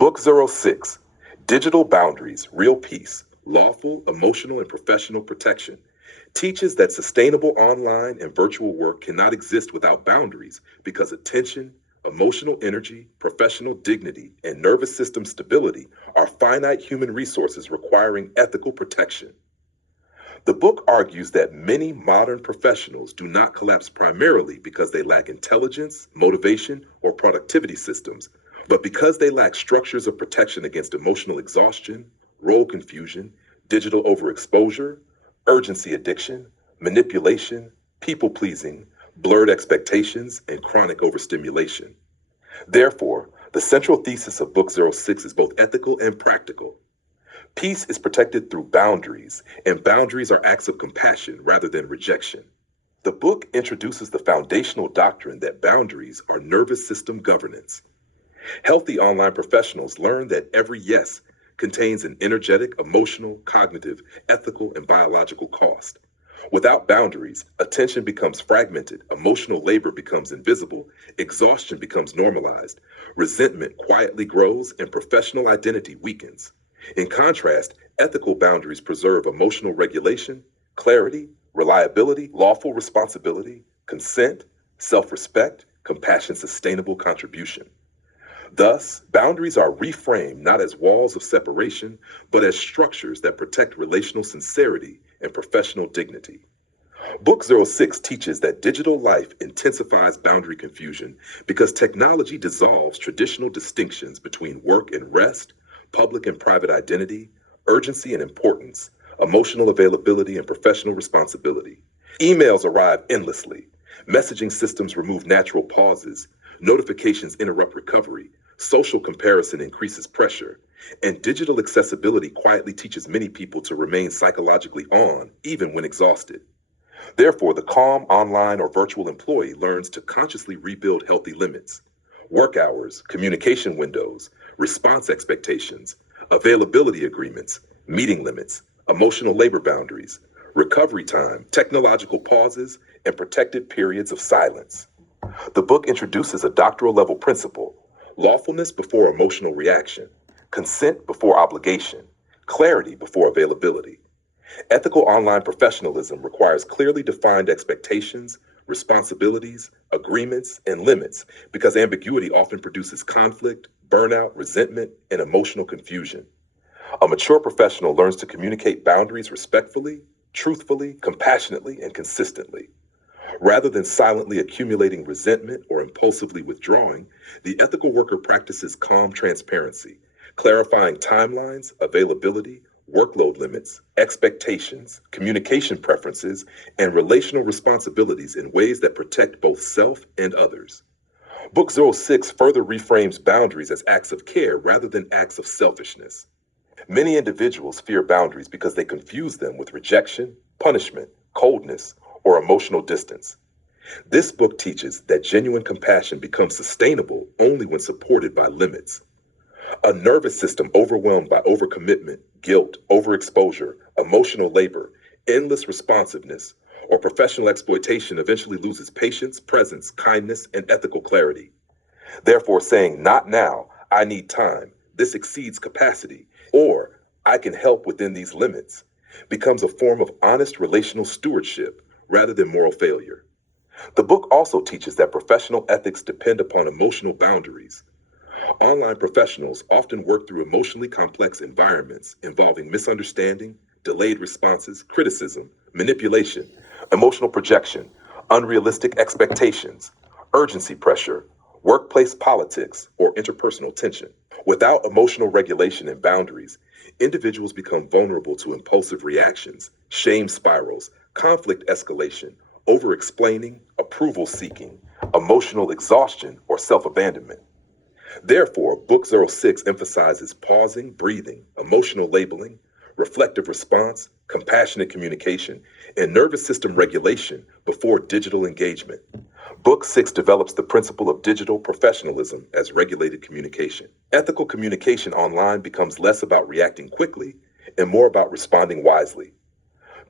Book 06, Digital Boundaries, Real Peace, Lawful, Emotional, and Professional Protection, teaches that sustainable online and virtual work cannot exist without boundaries because attention, emotional energy, professional dignity, and nervous system stability are finite human resources requiring ethical protection. The book argues that many modern professionals do not collapse primarily because they lack intelligence, motivation, or productivity systems, but because they lack structures of protection against emotional exhaustion, role confusion, digital overexposure, urgency addiction, manipulation, people pleasing, blurred expectations, and chronic overstimulation. Therefore, the central thesis of Book 06 is both ethical and practical. Peace is protected through boundaries, and boundaries are acts of compassion rather than rejection. The book introduces the foundational doctrine that boundaries are nervous system governance. Healthy online professionals learn that every yes contains an energetic, emotional, cognitive, ethical, and biological cost. Without boundaries, attention becomes fragmented, emotional labor becomes invisible, exhaustion becomes normalized, resentment quietly grows, and professional identity weakens. In contrast, ethical boundaries preserve emotional regulation, clarity, reliability, lawful responsibility, consent, self respect, compassion, sustainable contribution. Thus, boundaries are reframed not as walls of separation, but as structures that protect relational sincerity and professional dignity. Book 06 teaches that digital life intensifies boundary confusion because technology dissolves traditional distinctions between work and rest, public and private identity, urgency and importance, emotional availability and professional responsibility. Emails arrive endlessly. Messaging systems remove natural pauses. Notifications interrupt recovery. Social comparison increases pressure. And digital accessibility quietly teaches many people to remain psychologically on, even when exhausted. Therefore, the calm online or virtual employee learns to consciously rebuild healthy limits. Work hours, communication windows, response expectations, availability agreements, meeting limits, emotional labor boundaries, recovery time, technological pauses, and protected periods of silence. The book introduces a doctoral level principle: lawfulness before emotional reaction, consent before obligation, clarity before availability. Ethical online professionalism requires clearly defined expectations, responsibilities, agreements, and limits because ambiguity often produces conflict, burnout, resentment, and emotional confusion. A mature professional learns to communicate boundaries respectfully, truthfully, compassionately, and consistently. Rather than silently accumulating resentment or impulsively withdrawing, the ethical worker practices calm transparency, clarifying timelines, availability, workload limits, expectations, communication preferences, and relational responsibilities in ways that protect both self and others. Book 06 further reframes boundaries as acts of care rather than acts of selfishness. Many individuals fear boundaries because they confuse them with rejection, punishment, coldness, or emotional distance. This book teaches that genuine compassion becomes sustainable only when supported by limits. A nervous system overwhelmed by overcommitment, guilt, overexposure, emotional labor, endless responsiveness, or professional exploitation eventually loses patience, presence, kindness, and ethical clarity. Therefore, saying, "Not now, I need time, this exceeds capacity," or "I can help within these limits," becomes a form of honest relational stewardship rather than moral failure. The book also teaches that professional ethics depend upon emotional boundaries. Online professionals often work through emotionally complex environments involving misunderstanding, delayed responses, criticism, manipulation, emotional projection, unrealistic expectations, urgency pressure, workplace politics, or interpersonal tension. Without emotional regulation and boundaries, individuals become vulnerable to impulsive reactions, shame spirals, conflict escalation, over explaining, approval seeking, emotional exhaustion, or self abandonment. Therefore, Book 06 emphasizes pausing, breathing, emotional labeling, reflective response, compassionate communication, and nervous system regulation before digital engagement. Book 6 develops the principle of digital professionalism as regulated communication. Ethical communication online becomes less about reacting quickly and more about responding wisely.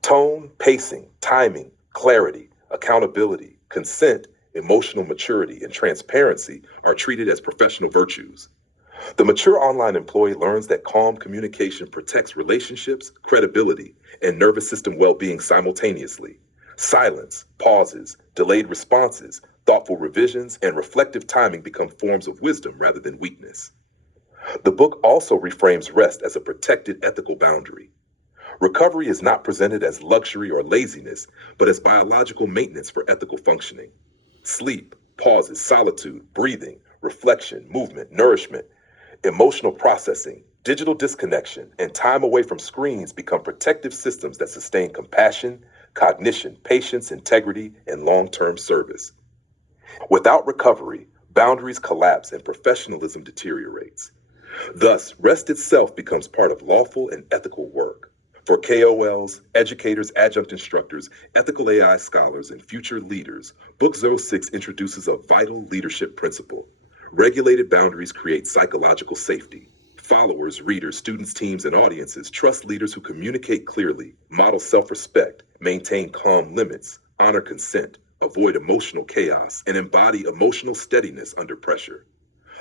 Tone, pacing, timing, clarity, accountability, consent, emotional maturity, and transparency are treated as professional virtues. The mature online employee learns that calm communication protects relationships, credibility, and nervous system well being simultaneously. Silence, pauses, delayed responses, thoughtful revisions, and reflective timing become forms of wisdom rather than weakness. The book also reframes rest as a protected ethical boundary. Recovery is not presented as luxury or laziness, but as biological maintenance for ethical functioning. Sleep, pauses, solitude, breathing, reflection, movement, nourishment, emotional processing, digital disconnection, and time away from screens become protective systems that sustain compassion, cognition, patience, integrity, and long term service. Without recovery, boundaries collapse and professionalism deteriorates. Thus, rest itself becomes part of lawful and ethical work. For KOLs, educators, adjunct instructors, ethical AI scholars, and future leaders, Book 06 introduces a vital leadership principle. Regulated boundaries create psychological safety. Followers, readers, students, teams, and audiences trust leaders who communicate clearly, model self respect, maintain calm limits, honor consent, avoid emotional chaos, and embody emotional steadiness under pressure.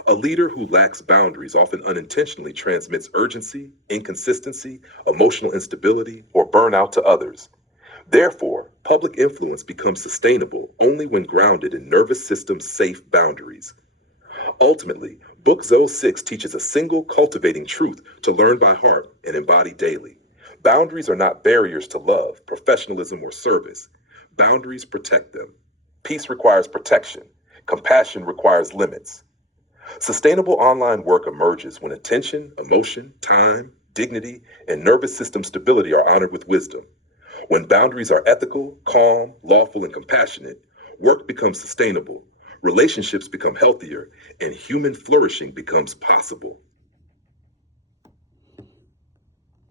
A leader who lacks boundaries often unintentionally transmits urgency, inconsistency, emotional instability, or burnout to others. Therefore, public influence becomes sustainable only when grounded in nervous system safe boundaries. Ultimately, Book 06 teaches a single cultivating truth to learn by heart and embody daily. Boundaries are not barriers to love, professionalism, or service. Boundaries protect them. Peace requires protection. Compassion requires limits. Sustainable online work emerges when attention, emotion, time, dignity, and nervous system stability are honored with wisdom. When boundaries are ethical, calm, lawful, and compassionate, work becomes sustainable, relationships become healthier, and human flourishing becomes possible.